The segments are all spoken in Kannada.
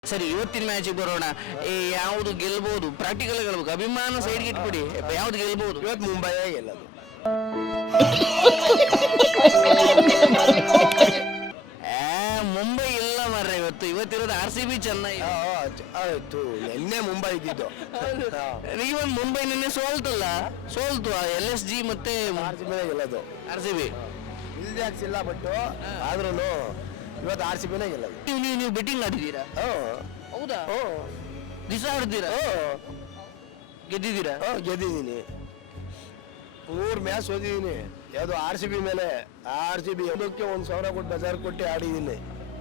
ಸರಿ, ಇವತ್ತಿನ ಮ್ಯಾಚಿಗೆ ಬರೋಣ. ಯಾವುದು ಗೆಲ್ಬಹುದು? ಪ್ರಾಕ್ಟಿಕಲ್ ಗೆಲ್ಬೇಕು, ಅಭಿಮಾನ ಸೈಡ್ಗೆ ಇಟ್ಬಿಡಿ. ಯಾವ್ದು ಗೆಲ್ಬಹುದು? ಇವತ್ತು ಮುಂಬೈ ಗೆಲ್ಲೋದು. ಮುಂಬೈ ಇಲ್ಲ ಮಾರ್ರೆ. ಇವತ್ತಿರೋದು RCB ಚೆನ್ನೈ. ಆಯ್ತು, ನಿನ್ನೆ ಮುಂಬೈ ಇದ್ದಿದ್ದು. ಈವನ್ ಮುಂಬೈ ನಿನ್ನೆ ಸೋಲ್ತು LSG ಮತ್ತೆ RCB ಗೆಲ್ಲೋದು. RCB ಇಲ್ದ್ಯಾಕ್ಸ್ ಇಲ್ಲ, ಬಟ್ ಆದ್ರೂ ಇವತ್ತು RCB ಗೆಲ್ಲೋದು. ನೀವು ಬೆಟ್ಟಿಂಗ್ ಆಡಿದ್ದೀರಾ? ಹೌದಾ? ದಿವಸ ಆಡ್ತೀರಾ? ಗೆದ್ದಿದ್ದೀರಾ? ಗೆದ್ದಿದ್ದೀನಿ. 3 ಮ್ಯಾಚ್ ಓದಿದ್ದೀನಿ. ಯಾವುದು RCB ಮೇಲೆ. RCB ಅದಕ್ಕೆ 1,000 ಕೊಟ್ಟು ಬಜಾರ್ ಕೊಟ್ಟು ಆಡಿದ್ದೀನಿ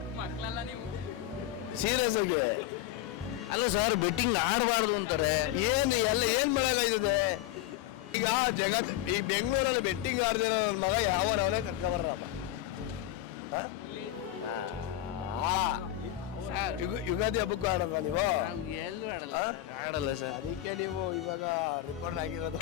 ಸೀರಿಯಸ್ ಆಗಿ. ಅಲ್ಲ ಸರ್, ಬೆಟ್ಟಿಂಗ್ ಆಡಬಾರ್ದು ಅಂತಾರೆ. ಏನ್ ಮಾಡಕ್ಕಾಯ್ತದೆ ಈಗ ಜಗತ್. ಈ ಬೆಂಗಳೂರಲ್ಲಿ ಬೆಟ್ಟಿಂಗ್ ಆಡ್ದಿರೋ ನನ್ನ ಮಗ ಯಾವನವನೇ ಕರ್ಕೊಂಬರ್ರಪ್ಪ. ಯುಗಾದಿ ಹಬ್ಬಕ್ಕೂ ಆಡಲ್ಲ ನೀವು? ಎಲ್ಲೂ ಆಡಲ್ಲ ಸರ್. ಅದಕ್ಕೆ ನೀವು ಇವಾಗ ರಿಕಾರ್ಡ್ ಆಗಿರೋದು.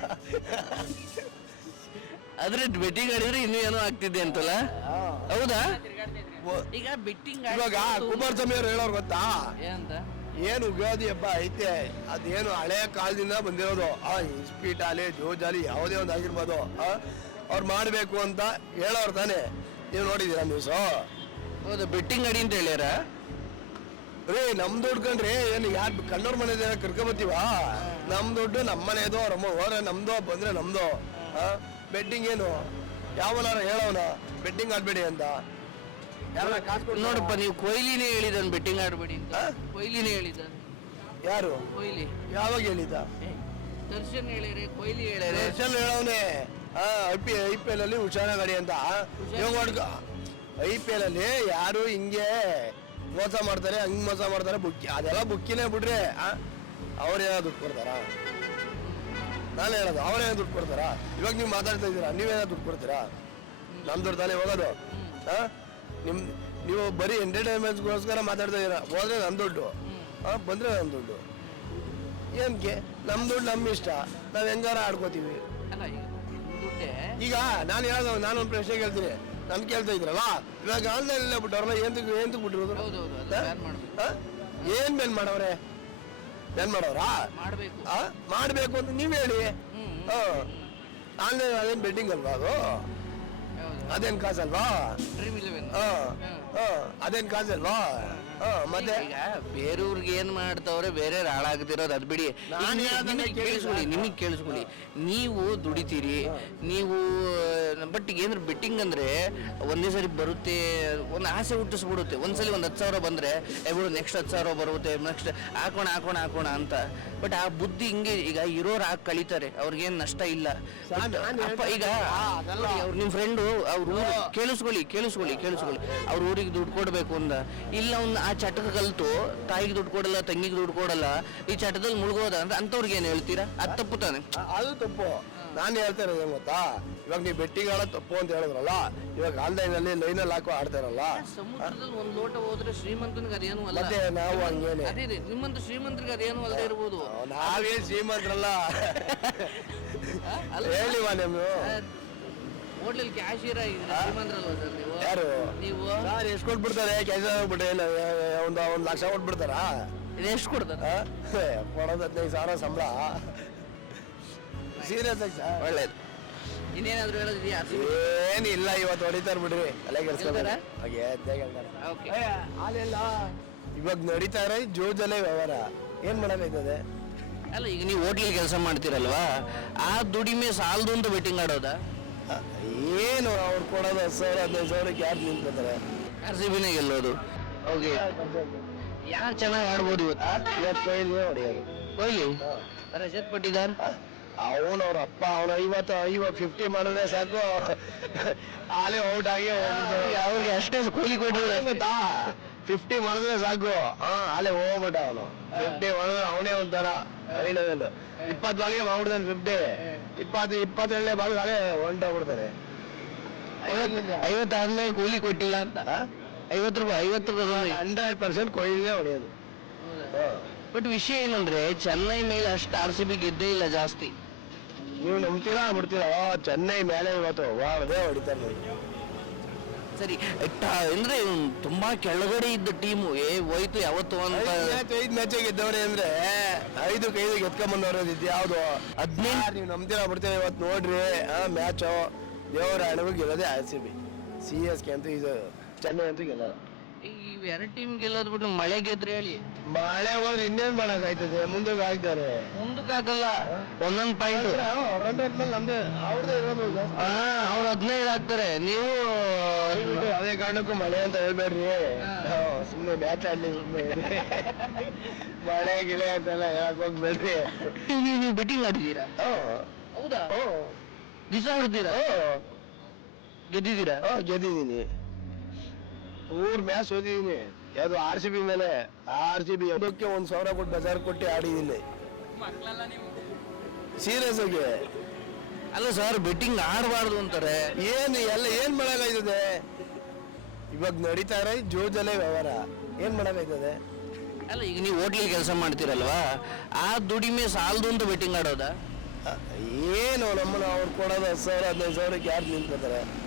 ಆದ್ರೆ ಬೆಟ್ಟಿಂಗ್ ಆಡಿದ್ರೆ ಇನ್ನೂ ಏನೋ ಆಗ್ತಿದೆ ಅಂತಲ್ಲ, ಹೌದಾ? ಈಗ ಬೆಟ್ಟಿಂಗ್ ಇವಾಗ ಕುಮಾರಸ್ವಾಮಿ ಅವ್ರು ಹೇಳೋರು ಗೊತ್ತಾ? ಏನಂತ? ಏನು ಯುಗಾದಿ ಹಬ್ಬ ಐತೆ, ಅದೇನು ಹಳೆಯ ಕಾಲದಿಂದ ಬಂದಿರೋದು. ಇಸ್ಪೀಟ್ ಆಲಿ ಜೋಜಾಲಿ ಯಾವುದೇ ಒಂದು ಆಗಿರ್ಬೋದು, ಅವ್ರು ಮಾಡಬೇಕು ಅಂತ ಹೇಳೋರು ತಾನೆ. ನೀವು ನೋಡಿದ್ದೀರಾ ನ್ಯೂಸು? ಹೌದಾ? ಬೆಟ್ಟಿಂಗ್ ಆಡಿ ಅಂತ ಹೇಳ್ಯಾರ? ರೀ, ನಮ್ ದುಡ್ಡು ಕಂಡ್ರಿ ಏನು ಯಾರು ಕಣ್ಣವ್ರ ಮನೆ ಕರ್ಕೊಂಬತ್ತೀವ? ನಮ್ ದುಡ್ಡು ನಮ್ಮ ಮನೆದು, ಅವ್ರಮ್ಮ ಹೋದ್ರೆ ನಮ್ದು, ಬಂದ್ರೆ ನಮ್ದು. ಬೆಟ್ಟಿಂಗ್ ಏನು ಯಾವನಾರ ಹೇಳೋನ ಬೆಟ್ಟಿಂಗ್ ಆಡ್ಬೇಡಿ ಅಂತ? ನೋಡಪ್ಪ, ನೀವು ಕೊಹ್ಲಿನೇ ಹೇಳಿದನ್ ಬೆಟ್ಟಿಂಗ್ ಆಡ್ಬೇಡಿ ಅಂತ. ಕೊಹ್ಲಿನೇ ಹೇಳಿದ. ಯಾರು? ಕೊಹ್ಲಿ. ಯಾವಾಗ ಹೇಳಿದ? ದರ್ಶನ್ ಹೇಳ್ಯಾರೆ, ಕೊಹ್ಲಿ ಹೇಳ್ಯಾರೆ. ದರ್ಶನ್ ಹೇಳೋನೆ IPL ಅಲ್ಲಿ ಹುಷಾರಾಗಿ ಆಡಿ ಅಂತ. IPL ಅಲ್ಲಿ ಯಾರು ಹಿಂಗೆ ಮೋಸ ಮಾಡ್ತಾರೆ, ಹಂಗ್ ಮೋಸ ಮಾಡ್ತಾರೆ, ಬುಕ್ಕಿ ಅದೆಲ್ಲ ಬುಕ್ಕಿನೇ ಬಿಡ್ರಿ. ಅವ್ರೇನೋ ದುಡ್ಡು ಕೊಡ್ತಾರ? ನಾನು ಹೇಳೋದು ಅವ್ರೇನೋ ದುಡ್ಡು ಕೊಡ್ತಾರ? ಇವಾಗ ನೀವು ಮಾತಾಡ್ತಾ ಇದ್ದೀರಾ, ನೀವೇನೋ ದುಡ್ಡು ಕೊಡ್ತೀರಾ? ನಮ್ ದುಡ್ಡು ತಾನೇ ಹೋಗೋದು. ನೀವು ಬರೀ ಎಂಟರ್ಟೈನ್ಮೆಂಟ್ಗೋಸ್ಕರ ಮಾತಾಡ್ತಾ ಇದ್ದೀರಾ. ಹೋದ್ರೆ ನನ್ನ ದುಡ್ಡು, ಬಂದ್ರೆ ನನ್ನ ದುಡ್ಡು. ಏನ್ಗೆ ನಮ್ ದುಡ್ಡು ನಮ್ಮ ಇಷ್ಟ, ನಾವ್ ಹೆಂಗಾರ ಆಡ್ಕೋತೀವಿ. ಈಗ ನಾನೊಂದು ಪ್ರಶ್ನೆ ಕೇಳ್ತೀನಿ, ನನ್ ಕೇಳ್ತಾ ಇದ್ರಲ್ಲ. ಇವಾಗ ಆನ್ಲೈನ್ ಎಲ್ಲ ಬಿಟ್ಟವ್ರಲ್ಲ, ಏನ್ ಬಿಟ್ಟಿರೋದು? ಏನ್ ಬೇನ್ ಮಾಡವ್ರೆ? ಏನ್ ಮಾಡವ್ರಾ? ಮಾಡ್ಬೇಕು ಅಂತ ನೀವ್ ಹೇಳಿ. ಆನ್ಲೈನ್ ಅದೇನ್ ಬೆಟ್ಟಿಂಗ್ ಅಲ್ವಾ ಅದು? ಅದೇನ್ ಕಾಸಲ್ವಾ? ಅದೇನ್ ಕಾಸಲ್ವಾ? ಮತ್ತೆ ಬೇರೆಯವ್ರಿಗೆ ಏನ್ ಮಾಡ್ತಾವ್ರೆ, ಬೇರೆ ಹಾಳಾಗ್ತಿರೋದು ಅದ್ ಬಿಡಿ. ನಿಮಗೆ ಕೇಳಿಸ್ಕೊಳ್ಳಿ, ನೀವು ದುಡಿತೀರಿ, ನೀವು ಬಟ್ ಏನ್ರ ಬೆಟ್ಟಿಂಗ್ ಅಂದ್ರೆ ಒಂದೇ ಸರಿ ಬರುತ್ತೆ, ಒಂದು ಆಸೆ ಹುಟ್ಟಿಸ್ಬಿಡುತ್ತೆ. ಒಂದ್ಸಲಿ 10,000 ಬಂದ್ರೆ ಬಿಡು, ನೆಕ್ಸ್ಟ್ 10,000 ಬರುತ್ತೆ, ನೆಕ್ಸ್ಟ್ ಹಾಕೋಣ ಅಂತ. ಬಟ್ ಆ ಬುದ್ಧಿ ಹಿಂಗೆ ಈಗ ಇರೋರು ಹಾಕಿ ಕಳೀತಾರೆ, ಅವ್ರಿಗೇನ್ ನಷ್ಟ ಇಲ್ಲ. ಈಗ ನಿಮ್ ಫ್ರೆಂಡು ಅವ್ರು ಕೇಳಿಸ್ಕೊಳ್ಳಿ ಅವ್ರ ಊರಿಗೆ ದುಡ್ಡು ಕೊಡ್ಬೇಕು ಅಂದ, ಇಲ್ಲ ಆ ಚಟಕ್ಕೆ ಕಲ್ತು ತಾಯಿಗೆ ದುಡ್ಡು ಕೊಡಲ್ಲ, ತಂಗಿಗೆ ದುಡ್ಡು ಕೊಡಲ್ಲ, ಈ ಚಟದಲ್ಲಿ ಮುಳುಗೋದ ಅಂತ ಅಂಥವ್ರಿಗೆ ಏನ್ ಹೇಳ್ತೀರಾ? ಅದು ತಪ್ಪು ತಾನೆ? ಅದು ತಪ್ಪು. ನಾನು ಹೇಳ್ತಾ ಇರೋದು ಏನ್ ಗೊತ್ತಾ? ಇವಾಗ ನೀವು ಬೆಟ್ಟಿಂಗ್ ಆಡೋದು ತಪ್ಪು ಅಂತ ಹೇಳಿದ್ರಲ್ಲ, ಇವಾಗ ಆನ್ಲೈನ್ ಅಲ್ಲಿ ಲೈನಲ್ಲಿ ಹಾಕೋ ಆಡ್ತಾರಲ್ಲ. ಸಮುದ್ರದಲ್ಲಿ ಒಂದ್ ಲೋಟ ಹೋದ್ರೆ ಶ್ರೀಮಂತನಿಗೆ ಅದೇನು ಅಲ್ಲ. ಮತ್ತೆ ನಾವು ಹಂಗೇನೆ. ಅದೇ ನಿಮ್ಮಂತ ಶ್ರೀಮಂತರಿಗೆ ಅದೇನು ಅಲ್ಲದೆ ಇರ್ಬೋದು. ನಾವೇನ್ ಶ್ರೀಮಂತರಲ್ಲ. ಹೇಳಿವಾ ನೀವು? ಹೋಟ್ಲಲ್ಲಿ ಕ್ಯಾಶಿಯರ್ ಆಗಿದ್ರೆ ಶ್ರೀಮಂತರಲ್ವಾ ಸರ್ ನೀವು? ಯಾರು? ನೀವು ಎಷ್ಟು ಕೊಟ್ಬಿಡ್ತಾರೆ? ಕೆಲಸ ಆಗ್ಬಿಟ್ಟೆ ಒಂದು 1 ಲಕ್ಷ ಕೊಟ್ಬಿಡ್ತಾರ? ಎಷ್ಟು ಕೊಡ್ತಾರ? ಕೊಡೋದು 15,000 ಸಂಬಳ. ಸೀರಿಯಸ್ ಆಗಿ ಸರ್. ಒಳ್ಳೇದು. ಇನ್ನೇನಾದ್ರು ಹೇಳೋದಿದೆಯಾ? ಏನಿಲ್ಲ, ಇವತ್ತು ಹೊಡಿತಾರ ಬಿಡ್ರಿ. ಅಲ್ಲೇ ಕೆಲ್ಸ್ಕೊತಾರೆ. ಇವಾಗ ನಡೀತಾ ಇರೋ ಜೋಜಲ್ಲೇ ವ್ಯವಹಾರ. ಏನ್ ಮಾಡಬೇಕಾಯ್ತದೆ? ಅಲ್ಲ, ಈಗ ನೀವು ಹೋಟ್ಲಲ್ಲಿ ಕೆಲಸ ಮಾಡ್ತೀರಲ್ವಾ, ಆ ದುಡಿಮೆ ಸಾಲದು ಅಂತ ಬೆಟ್ಟಿಂಗ್ ಆಡೋದಾ? ಏನು ಅವ್ರು ಕೊಡೋದು 10,000 15,000 ಯಾರು ನಿಂತ್ಕೊತಾರೆ? RCBನೇ ಗೆಲ್ಲೋದು. ಓಕೆ, ಯಾರು ಚೆನ್ನಾಗಿ ಆಡ್ಬೋದು ಇವತ್ತು? ಕೊಹ್ಲಿ ಹೊಡೆಯೋದು. ಕೊಹ್ಲಿ ರಜತ್ ಪಟ್ಟಿದಾರ್ ಅವ್ರ ಅಪ್ಪ ಅವನು 50 ಮಾಡಿದ್ರೆ ಸಾಕು, ಆಲೇ ಔಟ್ ಆಗಿ ಅವ್ರಿಗೆ ಅಷ್ಟೇ. ಕೊಹ್ಲಿ ಕೊಟ್ಟಿದ್ರೆ 50 ಮಾಡಿದ್ರೆ ಸಾಕು, ಆಲೇ ಹೋಗ್ಬಿಟ್ಟ ಅವನು. 50 ಮಾಡಿದ್ರೆ ಅವನೇ ಒಂಥರ 20 ಬಾಲ್ಗೆ ಮಾಡ್ಬಿಡ್ತಾನೆ. 20-22ನೇ ಬಾಲ್ ಅಲ್ಲೇ ಹೊಂಟೋಗ್ಬಿಡ್ತಾರೆ. 50 ಆದ್ಮೇಲೆ ಕೊಹ್ಲಿ ಕೊಟ್ಟಿಲ್ಲ ಅಂತ 50 ರೂಪಾಯಿ 100% ಕೊಹ್ಲಿನೇ ಹೊಡೆಯೋದು. ಬಟ್ ವಿಷಯ ಏನಂದ್ರೆ, ಚೆನ್ನೈ ಮೇಲೆ ಅಷ್ಟು RCB ಗೆದ್ದೇ ಇಲ್ಲ ಜಾಸ್ತಿ. ನೀವು ನಂಬ್ತೀರಾ ಬಿಡ್ತೀರಾ? ಚೆನ್ನೈ ಮೇಲೆ ಇವತ್ತು ಅದೇ ಹೊಡಿತಾರೆ. ಸರಿ ಅಂದ್ರೆ ತುಂಬಾ ಕೆಳಗಡೆ ಇದ್ದ ಟೀಮು ಹೋಯ್ತು ಯಾವತ್ತು ಅಂತ 5 ಮ್ಯಾಚ್ ಗೆದ್ದವ್ರೆ ಅಂದ್ರೆ 5-5 ಗೆದ್ಕೊಂಬಂದವ್ರೆ ಯಾವ್ದು 15 ನೀವು ನಂಬ್ತೀರಾ ಬಿಡ್ತೇವೆ ಇವತ್ತು ನೋಡ್ರಿ ಮ್ಯಾಚು ದೇವರ ಹಣವು ಗೆಲ್ಲೋದೇ CSK ಅಂತೂ ಇದು ಚೆನ್ನೈ ಅಂತೂ ಗೆಲ್ಲಲ್ಲ. ಈ ಎರಡು ಟೀಮ್ ಗೆಲ್ಲೋದ್ ಬಿಟ್ಟು ಮಳೆ ಗೆದ್ರೆ ಹೇಳಿ ಮಳೆ ಹೋದ್ರೆ ಇನ್ನೇನ್ ಮಾಡಕ್ಕಾಯ್ತದೆ ಮುಂದಕ್ಕೆ ಆಗ್ತಾರೆ ಮುಂದಕ್ಕೆ ಆಗಲ್ಲ ಒಂದೊಂದು ಪಾಯಿಂಟ್ ನಮ್ದೇ ಅವ್ರದ್ದೇ ಇರೋದು ಅವ್ರು 15 ಆಗ್ತಾರೆ ನೀವು ಅದೇ ಕಾರಣಕ್ಕೂ ಮಳೆ ಅಂತ ಹೇಳ್ಬೇಡ್ರಿ ಸುಮ್ಮನೆ ಮ್ಯಾಚ್ ಆಡ್ಲಿ ಸುಮ್ಮನೆ ಮಳೆ ಗಿಳೆ ಅಂತೆಲ್ಲ ಹೇಳಕ್ ಹೋಗ್ಬೇಡ್ರಿ. ನೀವು ಬೆಟ್ಟಿಂಗ್ ಆಡಿದ್ದೀರಾ? ಹೌದಾ? ದಿವಸ ಆಡ್ತೀರಾ? ಗೆದ್ದಿದ್ದೀರಾ? ಗೆದ್ದಿದ್ದೀನಿ. 3 ಮ್ಯಾಚ್ ಓದಿದ್ದೀನಿ. ಯಾವ್ದು RCB ಮೇಲೆ RCB ಅದಕ್ಕೆ 1,000 ಕೊಟ್ಟು ಬಜಾರ್ ಕೊಟ್ಟು ಆಡಿದ್ದೀನಿ ಸೀರಿಯಸ್ ಆಗಿ. ಅಲ್ಲ ಸರ್, ಬೆಟ್ಟಿಂಗ್ ಆಡಬಾರ್ದು ಅಂತಾರೆ. ಏನ್ ಮಾಡಕ್ಕಾಯ್ತದೆ ಇವಾಗ ನಡೀತಾ ಇರೋ ಜೋಜಲ್ಲೇ ವ್ಯವಹಾರ ಏನ್ ಮಾಡಕ್ಕಾಯ್ತದೆ? ಅಲ್ಲ ಈಗ ನೀವು ಹೋಟ್ಲಲ್ಲಿ ಕೆಲಸ ಮಾಡ್ತೀರಲ್ವಾ, ಆ ದುಡಿಮೆ ಸಾಲದು ಅಂತ ಬೆಟ್ಟಿಂಗ್ ಆಡೋದಾ? ಏನು ನಮ್ಮನ್ನ ಅವ್ರು ಕೊಡೋದು 10,000 15,000 ಯಾರು ನಿಂತ್ಕೋತಾರೆ?